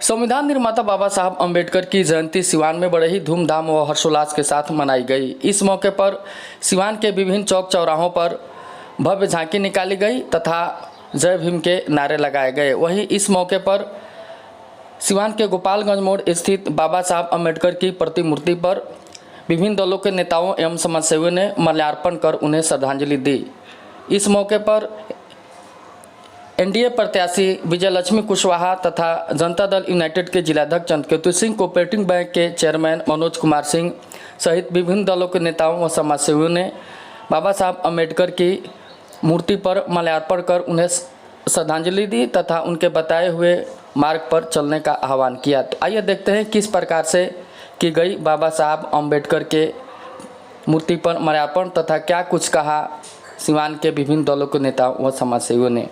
संविधान निर्माता बाबा साहब अम्बेडकर की जयंती सिवान में बड़े ही धूमधाम व हर्षोल्लास के साथ मनाई गई। इस मौके पर सिवान के विभिन्न चौक चौराहों पर भव्य झांकी निकाली गई तथा जय भीम के नारे लगाए गए। वहीं इस मौके पर सिवान के गोपालगंज मोड़ स्थित बाबा साहब अम्बेडकर की प्रतिमूर्ति पर विभिन्न दलों के नेताओं एवं समाजसेवियों ने माल्यार्पण कर उन्हें श्रद्धांजलि दी। इस मौके पर एनडीए प्रत्याशी विजयलक्ष्मी कुशवाहा तथा जनता दल यूनाइटेड के जिलाध्यक्ष चंद्रकेतु सिंह, कोऑपरेटिव बैंक के चेयरमैन मनोज कुमार सिंह सहित विभिन्न दलों के नेताओं व समाजसेवियों ने बाबा साहब अम्बेडकर की मूर्ति पर माल्यार्पण कर उन्हें श्रद्धांजलि दी तथा उनके बताए हुए मार्ग पर चलने का आह्वान किया। तो आइए देखते हैं किस प्रकार से की गई बाबा साहब अम्बेडकर के मूर्ति पर माल्यार्पण तथा क्या कुछ कहा सिवान के विभिन्न दलों के नेताओं व समाजसेवियों ने।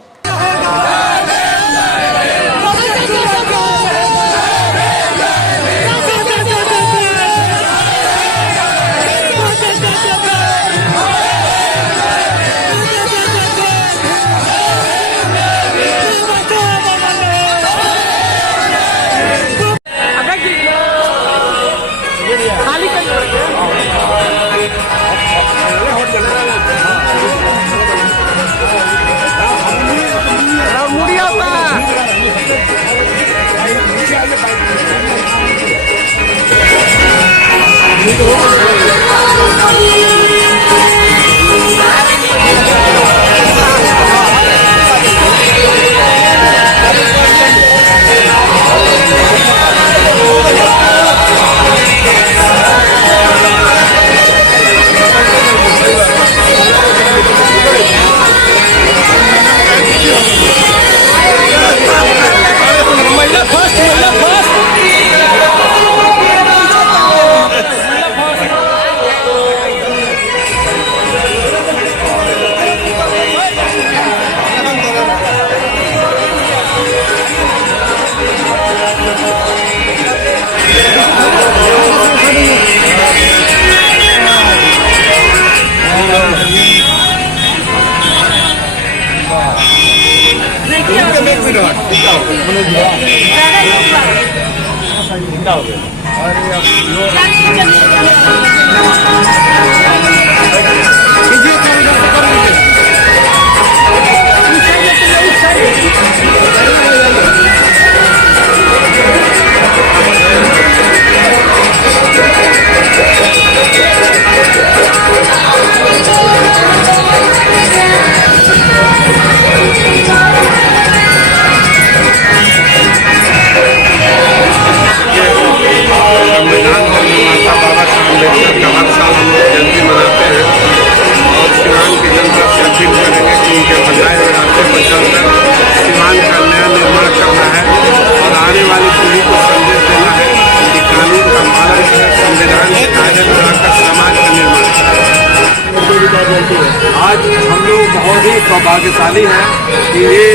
आज हम लोग बहुत ही सौभाग्यशाली हैं कि ये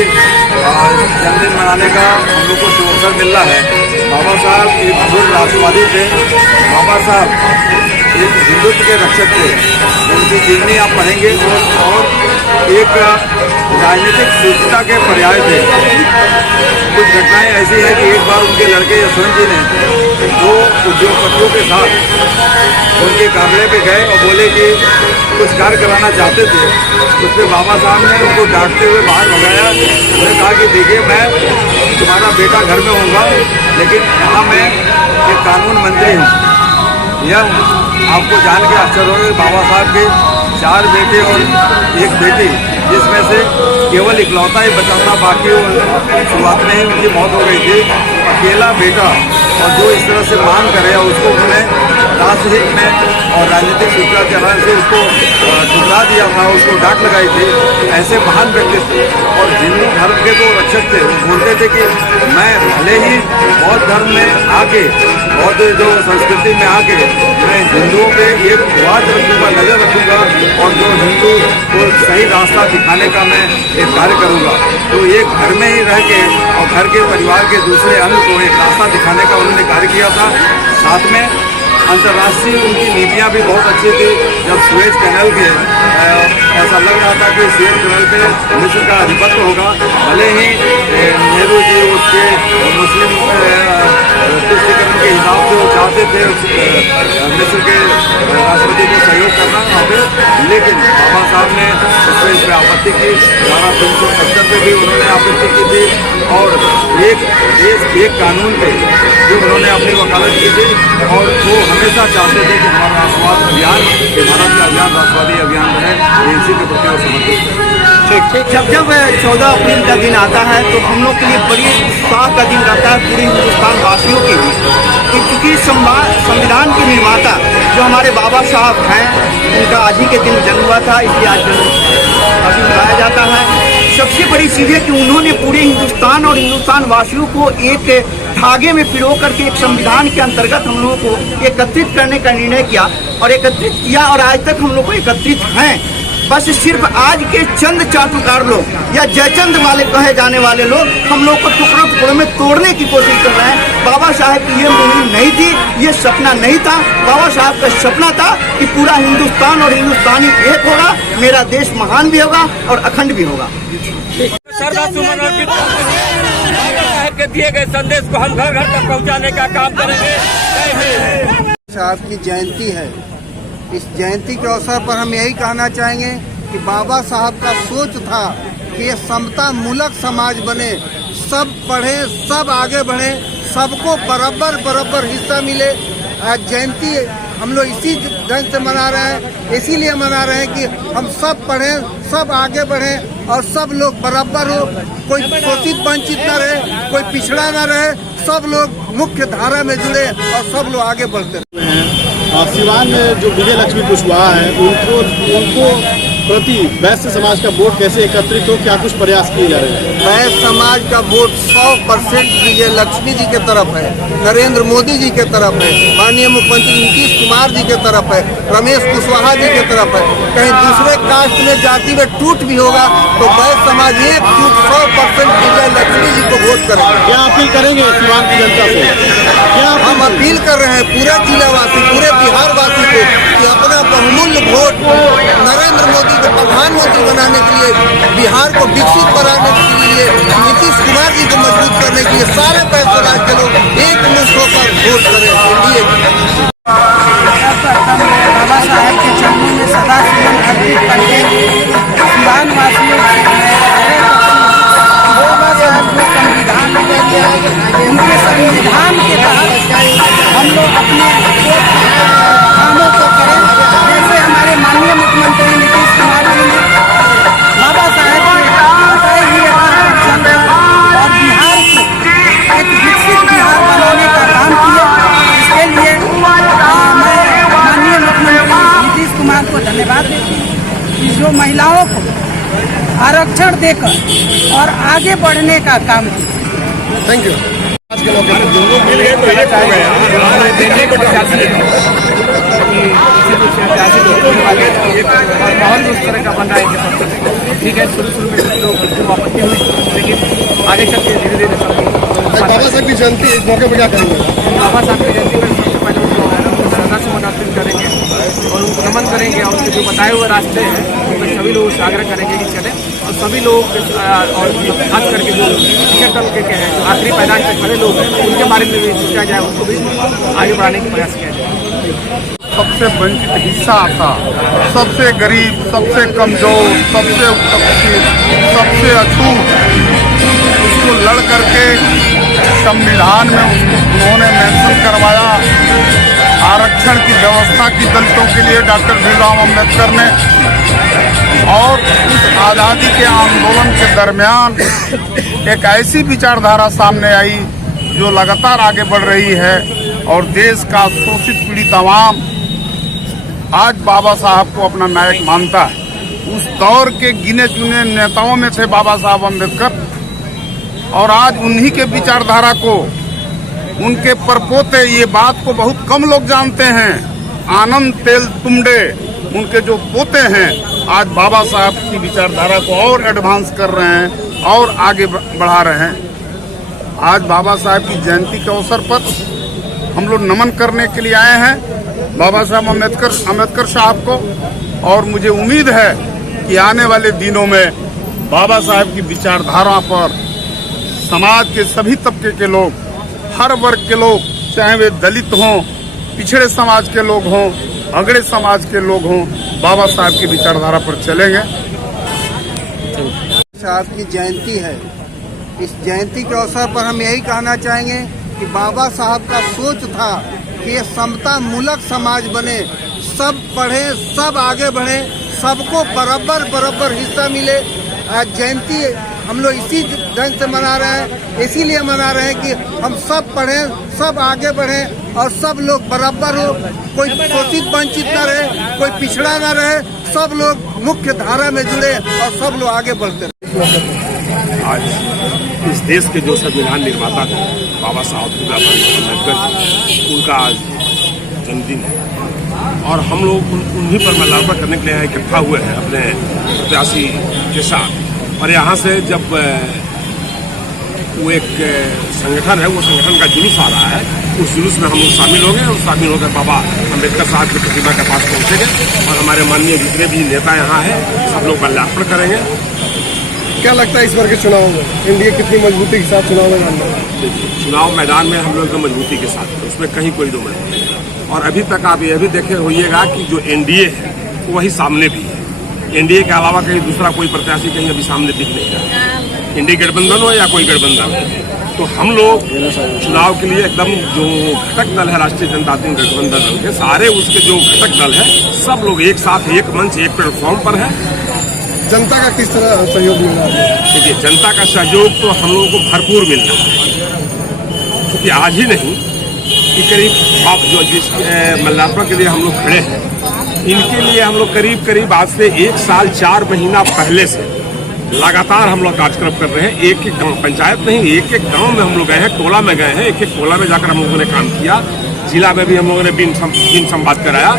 जन्मदिन मनाने का हम लोग को अवसर मिल रहा है। बाबा साहब एक बुजुर्ग राष्ट्रवादी थे। बाबा साहब एक हिंदुत्व के रक्षक थे। उनकी जीवनी आप पढ़ेंगे और एक राजनीतिक शिष्टता के पर्याय थे। कुछ घटनाएं ऐसी हैं कि एक बार उनके लड़के यशवंत जी ने दो उद्योगपतियों के साथ उनके काबले पे गए और बोले कि कुछ कार्य कराना चाहते थे। उस पर बाबा साहब ने उनको डांटते हुए बाहर भगाया। उन्होंने कहा कि देखिए, मैं तुम्हारा बेटा घर में होऊंगा, लेकिन यहाँ मैं एक कानून मंत्री हूँ। यह आपको जान के आश्चर्य होगा कि बाबा साहब के 4 बेटे और 1 बेटी, जिसमें से केवल इकलौता ही बचा था, बाकी शुरुआत में ही उनकी मौत हो गई थी। अकेला बेटा और जो इस तरह से मांग करे उसको उन्होंने राजहित में और राजनीतिक शिष्टाचार से उसको ठुकरा दिया था, उसको डांट लगाई थी। ऐसे महान व्यक्ति थे और हिंदू धर्म के तो रक्षक थे। वो बोलते थे कि मैं भले ही बौद्ध धर्म में आके, बौद्ध जो संस्कृति में आके, मैं हिंदुओं पे एक वाच रखूँगा, नज़र रखूँगा और जो हिंदू को सही रास्ता दिखाने का मैं एक कार्य करूँगा। तो एक घर में ही रह के और घर के परिवार के दूसरे अंग को एक रास्ता दिखाने का उन्होंने कार्य किया था। साथ में अंतर्राष्ट्रीय उनकी नीतियाँ भी बहुत अच्छी थी। जब सुएज कैनल के ऐसा लग रहा था कि सुएज कैनल पे मिस्र का आधिपत्य होगा, भले ही नेहरू जी उसके मुस्लिम तुष्टिकरण के हिसाब से वो चाहते थे मिस्र के राष्ट्रपति को सहयोग करना वहाँ पे, लेकिन बाबा साहब ने उस पर आपत्ति की। धारा 370 पे भी उन्होंने आपत्ति की थी और एक कानून पे जो उन्होंने अपनी वकालत की थी, और वो हमेशा चाहते थे कि हमारा राष्ट्रवाद अभियान, भारत का अभियान राष्ट्रवादी अभियान रहे। ये इसी के प्रति वो समर्पित है। जब 14 अप्रैल का दिन आता है तो हम लोग के लिए बड़ी उत्साह का दिन रहता है, पूरे हिंदुस्तान वासियों के लिए, क्योंकि संविधान के निर्माता जो हमारे बाबा साहब हैं, उनका आज ही के दिन जन्म हुआ था, इसलिए आज अभी मनाया जाता है। सबसे बड़ी चीज़ है कि उन्होंने पूरे हिंदुस्तान और हिंदुस्तान वासियों को एक धागे में पिरो करके एक संविधान के अंतर्गत हम लोगों को एकत्रित करने का निर्णय किया और एकत्रित किया, और आज तक हम लोग को एकत्रित हैं। बस सिर्फ आज के चंद चाटुकार लोग या जयचंद वाले कहे जाने वाले लोग हम लोग को टुकड़ों टुकड़ों में तोड़ने की कोशिश कर रहे हैं। बाबा साहब की ये मुहिम नहीं थी, ये सपना नहीं था। बाबा साहब का सपना था कि पूरा हिंदुस्तान और हिंदुस्तानी एक होगा, मेरा देश महान भी होगा और अखंड भी होगा। श्रद्धासुमन अर्पित बाबा साहब के दिए गए संदेश को हम घर घर तक पहुंचाने का काम करेंगे। जय हिंद। साहब की जयंती है, इस जयंती के अवसर पर हम यही कहना चाहेंगे कि बाबा साहब का सोच था कि ये समता मूलक समाज बने, सब पढ़े, सब आगे बढ़े, सबको बराबर हिस्सा मिले। आज जयंती हम लोग इसी ढंग से मना रहे हैं, इसीलिए मना रहे हैं कि हम सब पढ़ें, सब आगे बढ़ें और सब लोग बराबर हो, कोई शोषित वंचित न रहे, कोई पिछड़ा न रहे, सब लोग मुख्य धारा में जुड़े और सब लोग आगे बढ़ते रहे। सिवान में जो विजय लक्ष्मी कुशवाहा है, उनको प्रति वैश्य समाज का वोट कैसे एकत्रित हो, क्या कुछ प्रयास किए जा रहे हैं? वैश्य समाज का वोट 100% विजय लक्ष्मी जी के तरफ है, नरेंद्र मोदी जी के तरफ है, माननीय मुख्यमंत्री नीतीश कुमार जी के तरफ है, रमेश कुशवाहा जी के तरफ है। कहीं दूसरे कास्ट में जाति में टूट भी होगा तो वैश्य समाज 100% विजय लक्ष्मी जी को वोट करेगा। क्या अपील करेंगे सिवान की जनता से? हम अपील कर रहे हैं पूरे जिलावासी, पूरे बिहार वासी को कि अपना बहुमूल्य वोट नरेंद्र मोदी को प्रधानमंत्री बनाने के लिए, बिहार को विकसित बनाने के लिए, नीतीश कुमार जी को मजबूत करने के लिए सारे पैसे के लोग एक मुश्त होकर वोट करें। बाबा साहब के चरणों में सदा सुमन अर्पित करके सिवान वासियों बाबा साहब जो संविधान उनके संविधान के तहत हम लोग अपने कामों को करें। जैसे हमारे माननीय मुख्यमंत्री नीतीश कुमार जी ने बाबा साहब बताए हुए और बिहार को एक विकसित बिहार बनाने का काम किया। इसके लिए मैं माननीय मुख्यमंत्री नीतीश कुमार को धन्यवाद देती हूँ कि जो महिलाओं को आरक्षण देकर और आगे बढ़ने का काम किया। Thank you. आज के मौके पर दोनों मिल गए तो एक हो गए। देखने को माहौल उस तरह का बन रहा है। ठीक है, शुरू में कुछ लोग आपत्ति हुई, लेकिन आगे चल के धीरे धीरे बाबा साहब की जयंती, इस मौके पर क्या करेंगे? बाबा साहब की जयंती में सबसे पहले उनको श्रद्धासुमन अर्पित करेंगे और उनको नमन करेंगे और उनके जो बताए हुए रास्ते हैं उन पर सभी लोग से आग्रह करेंगे कि चलें और सभी लोग और खास करके जो पिछड़े तबके के हैं, जो आखिरी पायदान पे खड़े लोग हैं, उनके बारे में भी सोचा जाए, उनको भी आगे बढ़ाने का प्रयास किया जाए। सबसे वंचित हिस्सा था, सबसे गरीब, सबसे कमजोर, सबसे उपस्थित, सबसे अछूत, उसको लड़ करके संविधान में उन्होंने मेंशन करवाया। आरक्षण की व्यवस्था की दलितों के लिए डॉक्टर भीमराव अम्बेडकर ने, और उस आज़ादी के आंदोलन के दरमियान एक ऐसी विचारधारा सामने आई जो लगातार आगे बढ़ रही है और देश का शोषित पीड़ित आवाम आज बाबा साहब को अपना नायक मानता है। उस दौर के गिने चुने नेताओं में थे बाबा साहब अम्बेडकर, और आज उन्हीं के विचारधारा को उनके परपोते, ये बात को बहुत कम लोग जानते हैं, आनंद तेल तुमडे उनके जो पोते हैं, आज बाबा साहब की विचारधारा को और एडवांस कर रहे हैं और आगे बढ़ा रहे हैं। आज बाबा साहब की जयंती के अवसर पर हम लोग नमन करने के लिए आए हैं बाबा साहब अम्बेडकर साहब को, और मुझे उम्मीद है कि आने वाले दिनों में बाबा साहब की विचारधारा पर समाज के सभी तबके के लोग, हर वर्ग के लोग चाहे वे दलित हों, पिछड़े समाज के लोग हों, अगड़े समाज के लोग हों, बाबा साहब की विचारधारा पर चलेंगे। साहब की जयंती है, इस जयंती के अवसर पर हम यही कहना चाहेंगे कि बाबा साहब का सोच था कि ये समता मूलक समाज बने, सब पढ़े, सब आगे बढ़े, सबको बराबर हिस्सा मिले। आज जयंती हम लोग इसी ढंग से मना रहे हैं, इसीलिए मना रहे हैं कि हम सब पढ़ें, सब आगे बढ़ें और सब लोग बराबर हो, कोई शोषित वंचित न रहे, कोई पिछड़ा न रहे, सब लोग मुख्य धारा में जुड़े और सब लोग आगे बढ़ते रहे। आज इस देश के जो संविधान निर्माता थे बाबा साहब अम्बेडकर, उनका आज जन्मदिन है और हम लोग उन्हीं पर माल्यार्पण करने के लिए इकट्ठा हुए हैं अपने प्रत्याशी के साथ। और यहाँ से जब वो एक संगठन है, वो संगठन का जुलूस आ रहा है, उस जुलूस में हम लोग शामिल होंगे और शामिल होकर बाबा अम्बेडकर साहब की प्रतिमा के पास पहुँचेंगे और हमारे माननीय जितने भी नेता यहाँ हैं सब लोग माल्यार्पण करेंगे। क्या लगता है इस बार के चुनाव में एनडीए कितनी मजबूती के साथ चुनाव मैदान में? चुनाव मैदान में हम लोग एकदम मजबूती के साथ हैं, उसमें कहीं कोई दो नहीं है। और अभी तक आप यह भी देखे होइएगा कि जो एनडीए है वो वही सामने भी है। एनडीए के अलावा कहीं दूसरा कोई प्रत्याशी कहीं अभी सामने दिख नहीं रहा। एनडीए गठबंधन हो या कोई गठबंधन हो, तो हम लोग चुनाव के लिए एकदम जो घटक दल है राष्ट्रीय जनता दल गठबंधन दल के, सारे उसके जो घटक दल है सब लोग एक साथ, एक मंच, एक प्लेटफॉर्म पर है। जनता का किस तरह सहयोग मिल रहा है? देखिए, जनता का सहयोग तो हम लोगों को भरपूर मिल रहा है, क्योंकि आज ही नहीं कि करीब आप जो जिस माल्यार्पण के लिए हम लोग खड़े हैं, इनके लिए हम लोग करीब आज से 1 साल 4 महीना पहले से लगातार हम लोग कार्यक्रम कर रहे हैं। एक एक गाँव, पंचायत नहीं, एक एक गाँव में हम लोग गए हैं, टोला में गए हैं, एक एक टोला में जाकर हम लोगों ने काम किया। जिला में भी हम लोगों ने बिन संवाद कराया,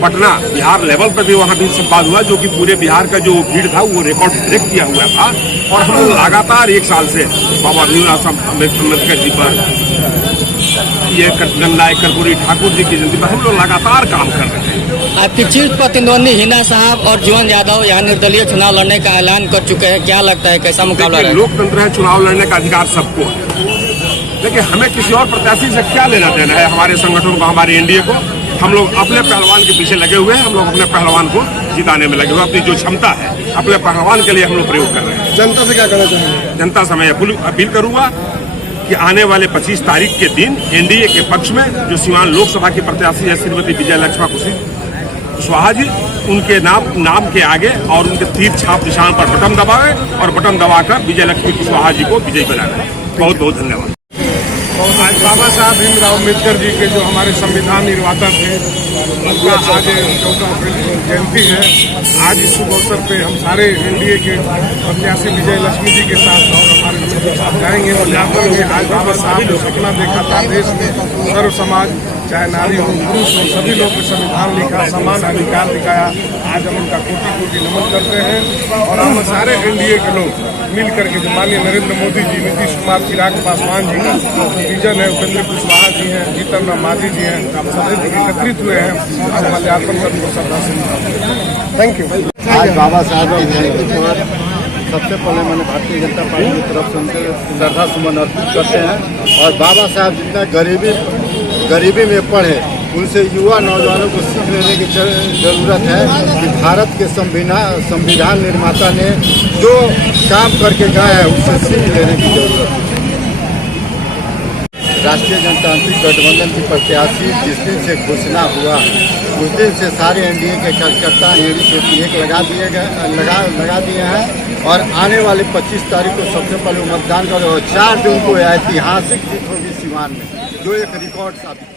पटना बिहार लेवल पर भी वहाँ बिन संवाद हुआ, जो कि पूरे बिहार का जो भीड़ था वो रिकॉर्ड ब्रेक किया हुआ था। और हम लोग लगातार 1 साल से बाबा भीमराव अम्बेडकर जी पर, ये गंगा कर्पूरी ठाकुर जी की जयंती पर हम लोग लगातार काम कर रहे हैं। आपकी चीफ प्रतिद्वंदी हिना साहब और जीवन यादव यहाँ निर्दलीय चुनाव लड़ने का ऐलान कर चुके हैं, क्या लगता है कैसा मुकाबला रहेगा? लोकतंत्र है, चुनाव लड़ने का अधिकार सबको है, लेकिन हमें किसी और प्रत्याशी से क्या लेना देना है? हमारे संगठन को, हमारे एनडीए को, हम लोग अपने पहलवान के पीछे लगे हुए हैं, हम लोग अपने पहलवान को जिताने में लगे हुए, अपनी जो क्षमता है अपने पहलवान के लिए हम लोग प्रयोग कर रहे हैं। जनता से क्या कहना चाहेंगे? जनता से मैं अपील करूंगा कि आने वाले 25 तारीख के दिन एनडीए के पक्ष में जो सीवान लोकसभा की प्रत्याशी है श्रीमती विजय लक्ष्मा कुशवाहा जी, उनके नाम के आगे और उनके तीर छाप निशान पर बटन दबावे और बटन दबाकर विजय लक्ष्मी कुशवाहा जी को विजयी बनाए। बहुत बहुत धन्यवाद। आज बाबा साहब भीमराव अम्बेडकर जी के जो हमारे संविधान निर्माता थे, उनका आज 14 अप्रैल को जयंती है। आज इस शुभ अवसर पे हम सारे एनडीए के प्रत्याशी विजय लक्ष्मी जी के साथ और हमारे मित्र के साथ जाएंगे और यात्रा में आज बाबा साहब ने सपना देखा था देश में सर्व समाज, चाहे नारी हो, पुरुष हो, सभी लोग को संविधान लिखा, समान अधिकार दिखाया। आज हम उनका कोटि कोटि नमन करते हैं और हम सारे एनडीए के लोग मिल करके जो माननीय नरेंद्र मोदी जी, नीतीश कुमार, चिराग पासवान जी का विजन है, उपेंद्र कुशवाहा जी हैं, जीतन राम मांझी जी हैं, सभी एकत्रित हुए हैं आज माल्यार्पण कर उनको श्रद्धांजलि। Thank you. आज बाबा साहब की जयंती पर सबसे पहले मैंने भारतीय जनता पार्टी की तरफ से उनके श्रद्धा सुमन अर्पित करते हैं। और बाबा साहब जितना गरीबी में पढ़े, उनसे युवा नौजवानों को सीख लेने की जरूरत है कि भारत के संविधान निर्माता ने जो काम करके गए हैं उससे सीख लेने की जरूरत है। राष्ट्रीय जनतांत्रिक गठबंधन की प्रत्याशी जिस दिन से घोषणा हुआ, उस दिन से सारे एनडीए के कार्यकर्ता एड़ी चोटी एक लगा दिए हैं और आने वाले 25 तारीख को सबसे पहले मतदान करें और 4 जून को ऐतिहासिक जीत होगी सीवान में, जो एक रिकॉर्ड साबित